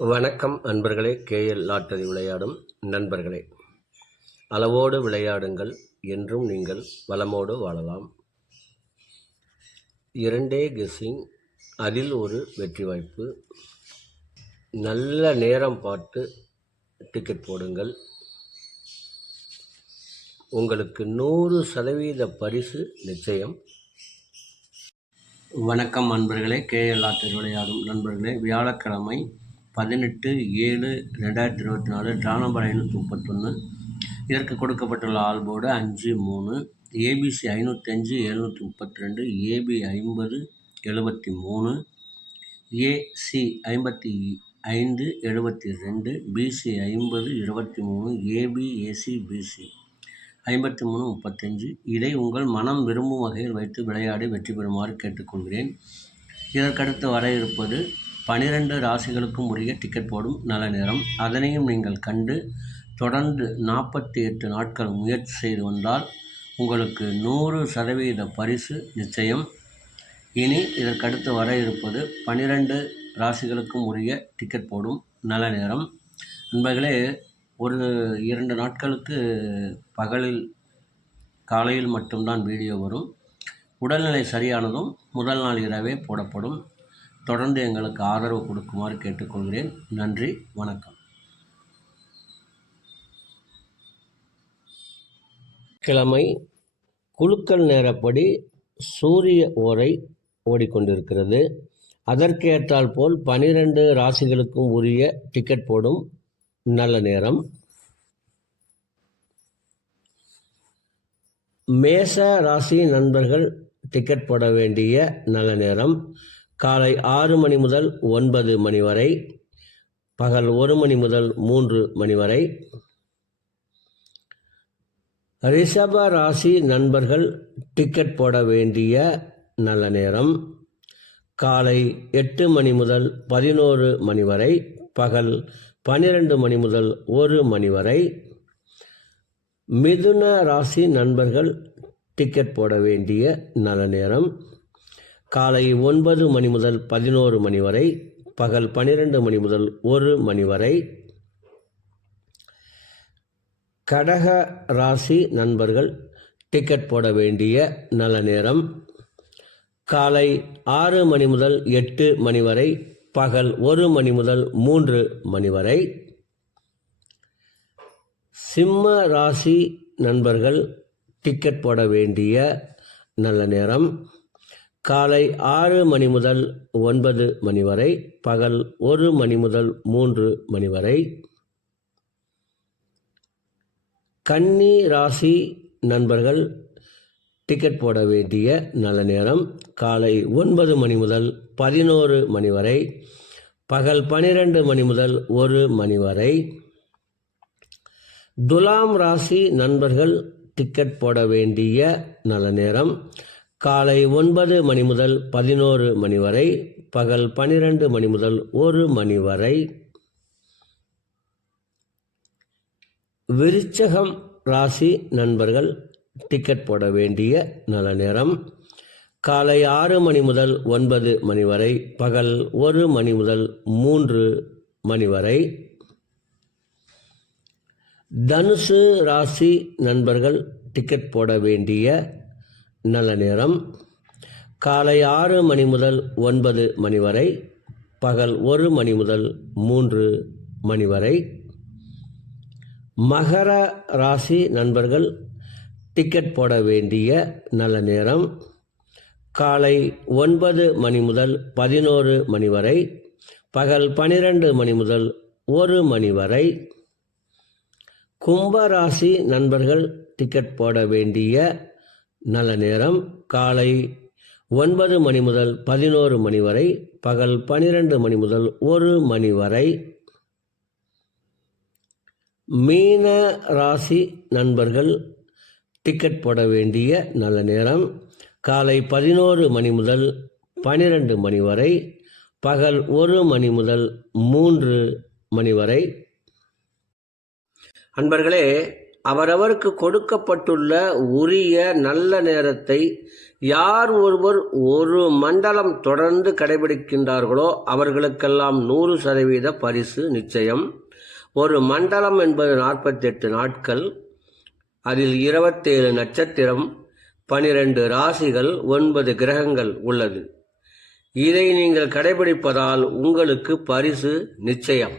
வணக்கம் அன்பர்களே. KL lottery விளையாடும் நண்பர்களே, அளவோடு விளையாடுங்கள், என்றும் நீங்கள் வளமோடு வாழலாம். 2 கெஸ்ஸிங், அதில் ஒரு வெற்றி வாய்ப்பு. நல்ல நேரம் பார்த்து டிக்கெட் போடுங்கள். உங்களுக்கு 100% பரிசு நிச்சயம். வணக்கம் அன்பர்களே. கேஎல் லாட்டரி விளையாடும் நண்பர்களே, வியாழக்கிழமை 18/7/2024 டிரா நம்பர் 531. இதற்கு கொடுக்கப்பட்டுள்ள ஆல் போர்டு 5-3, ABC 505 732, AB 50 73, AC 55 72, BC 50 23, AB AC BC 53 35. இதை உங்கள் மனம் விரும்பும் வகையில் வைத்து விளையாடி வெற்றி பெறுமாறு கேட்டுக்கொள்கிறேன். இதற்கடுத்து வர இருப்பது 12 ராசிகளுக்கும் உரிய டிக்கெட் போடும் நல்ல நேரம். அதனையும் நீங்கள் கண்டு தொடர்ந்து 48 நாட்கள் முயற்சி செய்து வந்தால் உங்களுக்கு 100% பரிசு நிச்சயம். இனி இதற்கடுத்து வர இருப்பது 12 ராசிகளுக்கும் உரிய டிக்கெட் போடும் நல்ல நேரம். நண்பர்களே, ஒரு 2 நாட்களுக்கு காலையில் மட்டும்தான் வீடியோ வரும். உடல்நிலை சரியானதும் முதல் நாள் இரவே போடப்படும். தொடர்ந்து எங்களுக்கு ஆதரவு கொடுக்குமாறு கேட்டுக்கொள்கிறேன். நன்றி, வணக்கம். கிழமை குலுக்கல் நேரப்படி சூரிய ஓரை ஓடிக்கொண்டிருக்கிறது. அதற்கேற்றால் போல் 12 ராசிகளுக்கும் உரிய டிக்கெட் போடும் நல்ல நேரம். மேச ராசி நண்பர்கள் டிக்கெட் போட வேண்டிய நல்ல நேரம் காலை 6 மணி முதல் 9 மணி வரை, பகல் 1 மணி முதல் 3 மணி வரை. ரிஷப ராசி நண்பர்கள் டிக்கெட் போட வேண்டிய நல்ல நேரம் காலை 8 மணி முதல் 11 மணி வரை, பகல் 12 மணி முதல் 1 மணி வரை. மிதுன ராசி நண்பர்கள் டிக்கெட் போட வேண்டிய நல்ல நேரம் காலை 9 மணி முதல் 11 மணி வரை, பகல் 12 மணி முதல் 1 மணி வரை. கடக ராசி நண்பர்கள் டிக்கெட் போட வேண்டிய நல்ல நேரம் காலை 6 மணி முதல் 8 மணி வரை, பகல் 1 மணி முதல் 3 மணி வரை. சிம்ம ராசி நண்பர்கள் டிக்கெட் போட வேண்டிய நல்ல நேரம் காலை 6 மணி முதல் 9 மணி வரை, பகல் 1 மணி முதல் 3 மணி வரை. கன்னி ராசி நண்பர்கள் டிக்கெட் போட வேண்டிய நல்ல நேரம் காலை 9 மணி முதல் 11 மணி வரை, பகல் 12 மணி முதல் 1 மணி வரை. துலாம் ராசி நண்பர்கள் டிக்கெட் போட வேண்டிய நல்ல நேரம் காலை 9 மணி முதல் 11 மணி வரை, பகல் 12 மணி முதல் 1 மணி வரை. விருச்சகம் ராசி நண்பர்கள் டிக்கெட் போட வேண்டிய நல்ல நேரம் காலை 6 மணி முதல் 9 மணி வரை, பகல் 1 மணி முதல் 3 மணி வரை. தனுசு ராசி நண்பர்கள் டிக்கெட் போட வேண்டிய நல்ல நேரம் காலை 6 மணி முதல் 9 மணி வரை, பகல் 1 மணி முதல் 3 மணி வரை. மகர ராசி நண்பர்கள் டிக்கெட் போட வேண்டிய நல்ல நேரம் காலை 9 மணி முதல் 11 மணி வரை, பகல் 12 மணி முதல் 1 மணி வரை. கும்பராசி நண்பர்கள் டிக்கெட் போட வேண்டிய நல்ல நேரம் காலை 9 மணி முதல் 11 மணி வரை, பகல் 12 மணி முதல் 1 மணி வரை. மீன ராசி நண்பர்கள் டிக்கெட் போட வேண்டிய நல்ல நேரம் காலை 11 மணி முதல் 12 மணி வரை, பகல் 1 மணி முதல் 3 மணி வரை. அன்பர்களே, அவரவருக்கு கொடுக்கப்பட்டுள்ள உரிய நல்ல நேரத்தை யார் ஒருவர் ஒரு மண்டலம் தொடர்ந்து கடைபிடிக்கின்றார்களோ அவர்களுக்கெல்லாம் 100% பரிசு நிச்சயம். ஒரு மண்டலம் என்பது 48 நாட்கள். அதில் 27 நட்சத்திரம், 12 ராசிகள், 9 கிரகங்கள் உள்ளது. இதை நீங்கள் கடைபிடிப்பதால் உங்களுக்கு பரிசு நிச்சயம்.